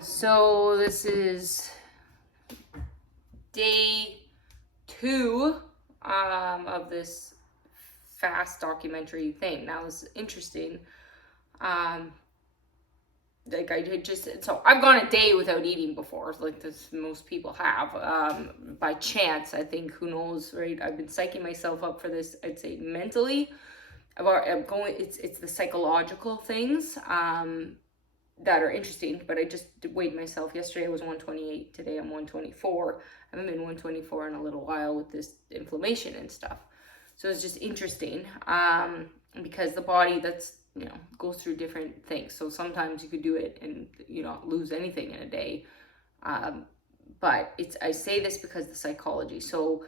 So this is day 2 of this fast documentary thing. Now it's interesting. Like I did so I've gone a day without eating before, like this most people have. By chance, I think, who knows, right? I've been psyching myself up for this, I'd say mentally. I'm going, it's the psychological things that are interesting, but I just weighed myself. Yesterday I was 128, today I'm 124. I haven't been 124 in a little while with this inflammation and stuff. So it's just interesting because the body goes through different things. So sometimes you could do it and not lose anything in a day. But I say this because the psychology. So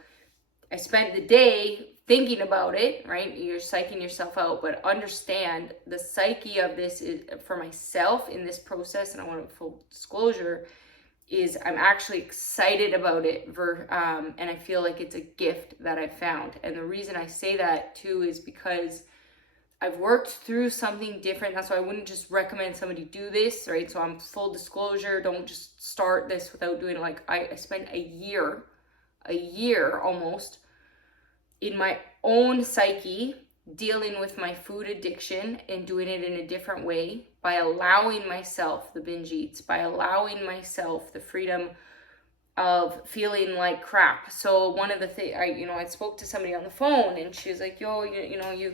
I spent the day thinking about it, right? You're psyching yourself out, but understand the psyche of this is for myself in this process, and I want full disclosure, is I'm actually excited about it, and I feel like it's a gift that I found. And the reason I say that too is because I've worked through something different. That's why I wouldn't just recommend somebody do this, right? So I'm full disclosure, don't just start this without doing it. Like I spent a year almost in my own psyche dealing with my food addiction and doing it in a different way by allowing myself the binge eats, by allowing myself the freedom of feeling like crap. So one of the things, I spoke to somebody on the phone and she was like, you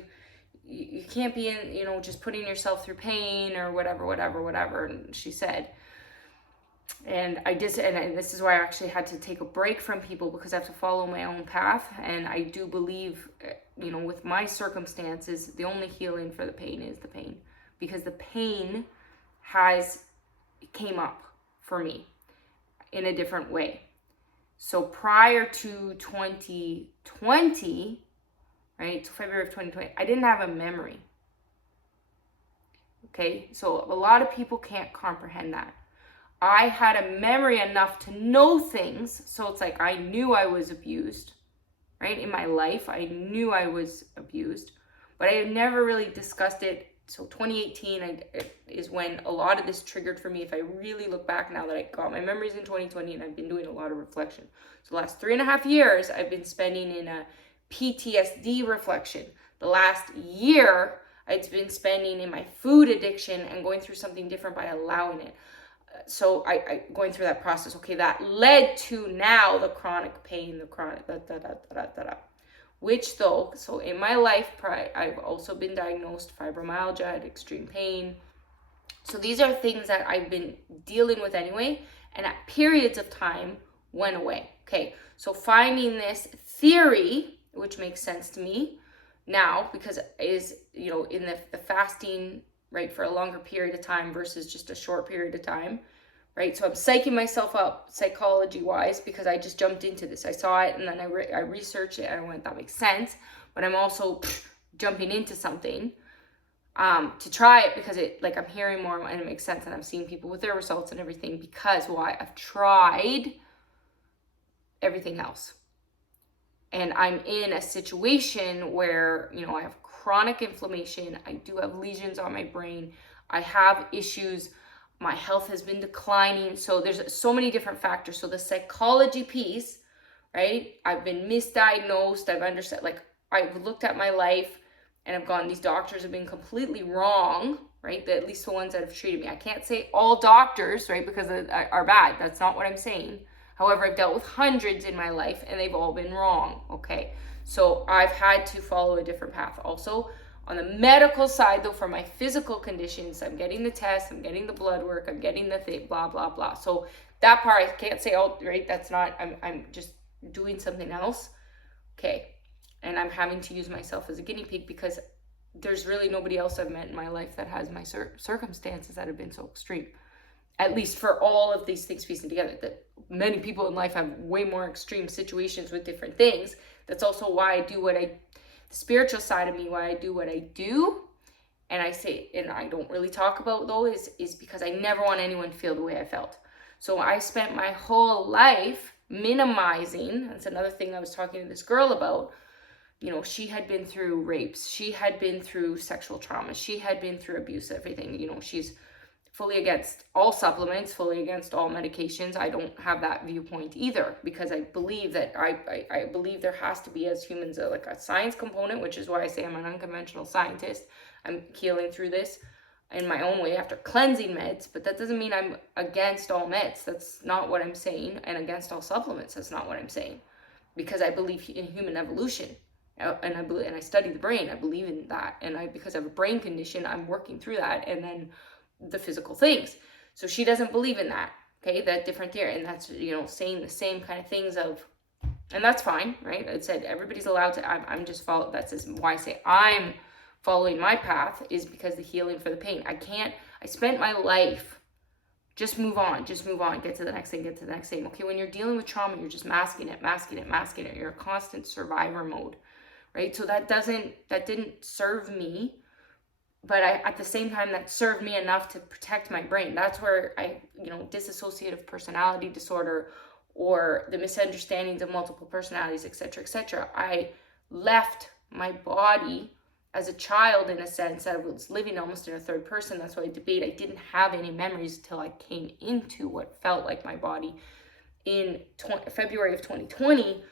can't be in, just putting yourself through pain or whatever. And she said, and I did, and this is why I actually had to take a break from people, because I have to follow my own path. And I do believe, with my circumstances, the only healing for the pain is the pain, because the pain came up for me in a different way. So prior to 2020, right, so February of 2020, I didn't have a memory. Okay, so a lot of people can't comprehend that. I had a memory enough to know things. So it's like I knew I was abused, right? In my life, I knew I was abused, but I had never really discussed it. So 2018 is when a lot of this triggered for me. If I really look back now that I got my memories in 2020, and I've been doing a lot of reflection. So the last 3.5 years, I've been spending in a PTSD reflection. The last year, I've been spending in my food addiction and going through something different by allowing it. So I going through that process, okay, that led to now the chronic pain, which though, so in my life, I've also been diagnosed fibromyalgia, I had extreme pain. So these are things that I've been dealing with anyway, and at periods of time went away. Okay, so finding this theory, which makes sense to me now, because is, in the fasting, right, for a longer period of time versus just a short period of time, right? So I'm psyching myself up psychology-wise because I just jumped into this. I saw it and then I researched it and I went, that makes sense. But I'm also jumping into something to try it because I'm hearing more and it makes sense, and I'm seeing people with their results and everything because why? I've tried everything else. And I'm in a situation where, I have chronic inflammation. I do have lesions on my brain. I have issues. My health has been declining. So there's so many different factors. So the psychology piece, right? I've been misdiagnosed. I've understood, I've looked at my life and I've gone, these doctors have been completely wrong, right? At least the ones that have treated me. I can't say all doctors, right? Because are bad. That's not what I'm saying. However, I've dealt with hundreds in my life and they've all been wrong, okay? So I've had to follow a different path. Also, on the medical side, though, for my physical conditions, I'm getting the tests, I'm getting the blood work, I'm getting the thing, blah, blah, blah. So that part, I can't say, right, that's not, I'm just doing something else, okay? And I'm having to use myself as a guinea pig because there's really nobody else I've met in my life that has my circumstances that have been so extreme. At least for all of these things piecing together, that many people in life have way more extreme situations with different things. That's also why I do the spiritual side of me, why I do what I do. And I say, and I don't really talk about though, is because I never want anyone to feel the way I felt. So I spent my whole life minimizing. That's another thing I was talking to this girl about. She had been through rapes. She had been through sexual trauma. She had been through abuse, everything. She's fully against all supplements, fully against all medications. I don't have that viewpoint either, because I believe that I believe there has to be, as humans, like a science component, which is why I say I'm an unconventional scientist. I'm healing through this in my own way after cleansing meds, but that doesn't mean I'm against all meds. That's not what I'm saying. And against all supplements, that's not what I'm saying, because I believe in human evolution. And I study the brain. I believe in that, and because I have a brain condition, I'm working through that, and then the physical things. So she doesn't believe in that. Okay, that different theory, and that's saying the same kind of things of, and that's fine, right? It said everybody's allowed to. I'm just follow. That's why I say I'm following my path, is because the healing for the pain. I spent my life just move on, get to the next thing, Okay, when you're dealing with trauma, you're just masking it. You're a constant survivor mode, right? So that didn't serve me, but at the same time, that served me enough to protect my brain. That's where dissociative personality disorder, or the misunderstandings of multiple personalities, etc. I left my body as a child, in a sense. I was living almost in a third person. That's why I debate. I didn't have any memories until I came into what felt like my body in February of 2020.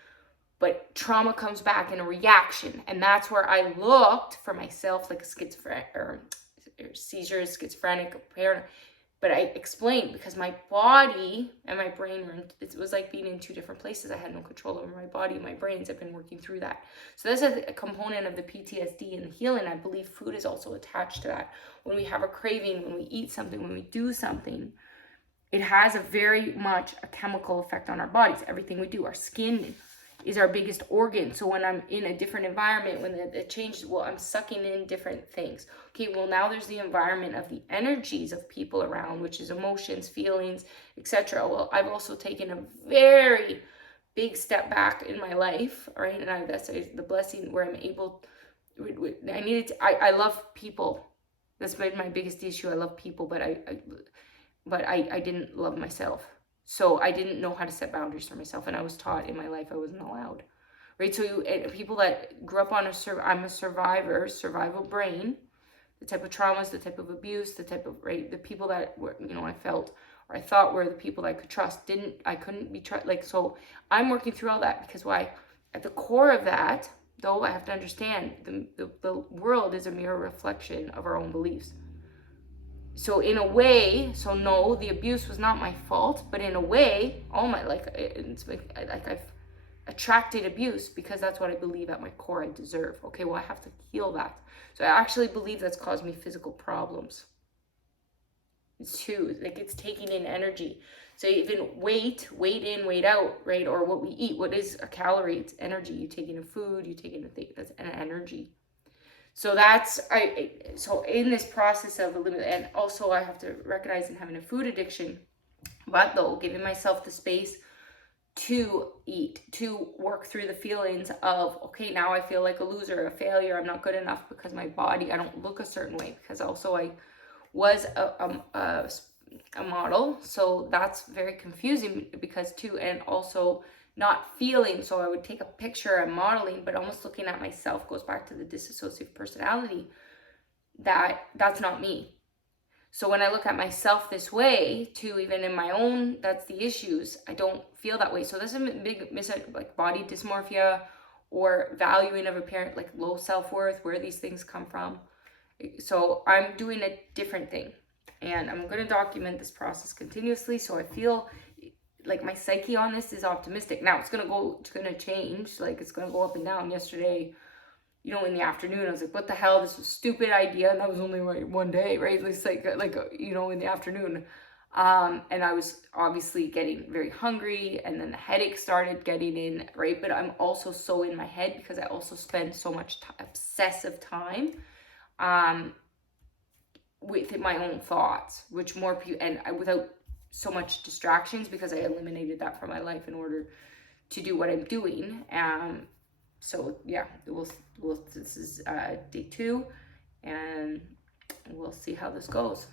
But trauma comes back in a reaction, and that's where I looked for myself, like a schizophrenic or seizures, schizophrenic, paranoid. But I explained, because my body and my brain it was like being in two different places. I had no control over my body and my brains. I've been working through that. So that's a component of the PTSD and the healing. I believe food is also attached to that. When we have a craving, when we eat something, when we do something, it has a very much a chemical effect on our bodies. Everything we do, our skin is our biggest organ. So when I'm in a different environment, when it changes, well, I'm sucking in different things. Okay, well, now there's the environment of the energies of people around, which is emotions, feelings, etc. Well, I've also taken a very big step back in my life, right? And that's the blessing where I'm able, I love people. That's been my biggest issue. I love people, but I didn't love myself. So I didn't know how to set boundaries for myself, and I was taught in my life I wasn't allowed, right? So people that grew up on I'm a survival brain, the type of traumas, the type of abuse, the type of, right, the people that were, I felt or I thought were the people that I could trust, I couldn't be trusted. Like, so I'm working through all that, because why? At the core of that, though, I have to understand the world is a mirror reflection of our own beliefs. So in a way, no, the abuse was not my fault, but in a way, all my, I've attracted abuse because that's what I believe at my core I deserve. Okay, well, I have to heal that. So I actually believe that's caused me physical problems. It's too, like, it's taking in energy. So even weight in, weight out, right? Or what we eat, what is a calorie? It's energy. You take in a food, you take in a thing, that's an energy. So so in this process of eliminating, and also I have to recognize in having a food addiction, but though giving myself the space to eat, to work through the feelings of, okay, now I feel like a loser, a failure, I'm not good enough because my body, I don't look a certain way, because also I was a model. So that's very confusing, because too, and also not feeling. So I would take a picture, I'm modeling, but almost looking at myself goes back to the dissociative personality, that's not me. So when I look at myself this way too, even in my own, that's the issues, I don't feel that way. So this is a big like body dysmorphia, or valuing of a parent, like low self-worth, where these things come from. So I'm doing a different thing, and I'm going to document this process continuously, so I feel like my psyche on this is optimistic. Now it's going to change, like it's going to go up and down. Yesterday, in the afternoon, I was like, what the hell, this was a stupid idea, and that was only like one day, right? It's like in the afternoon, and I was obviously getting very hungry, and then the headache started getting in, right? But I'm also so in my head, because I also spend so much obsessive time with my own thoughts, which more people, and without so much distractions, because I eliminated that from my life in order to do what I'm doing. So yeah, this is day 2, and we'll see how this goes.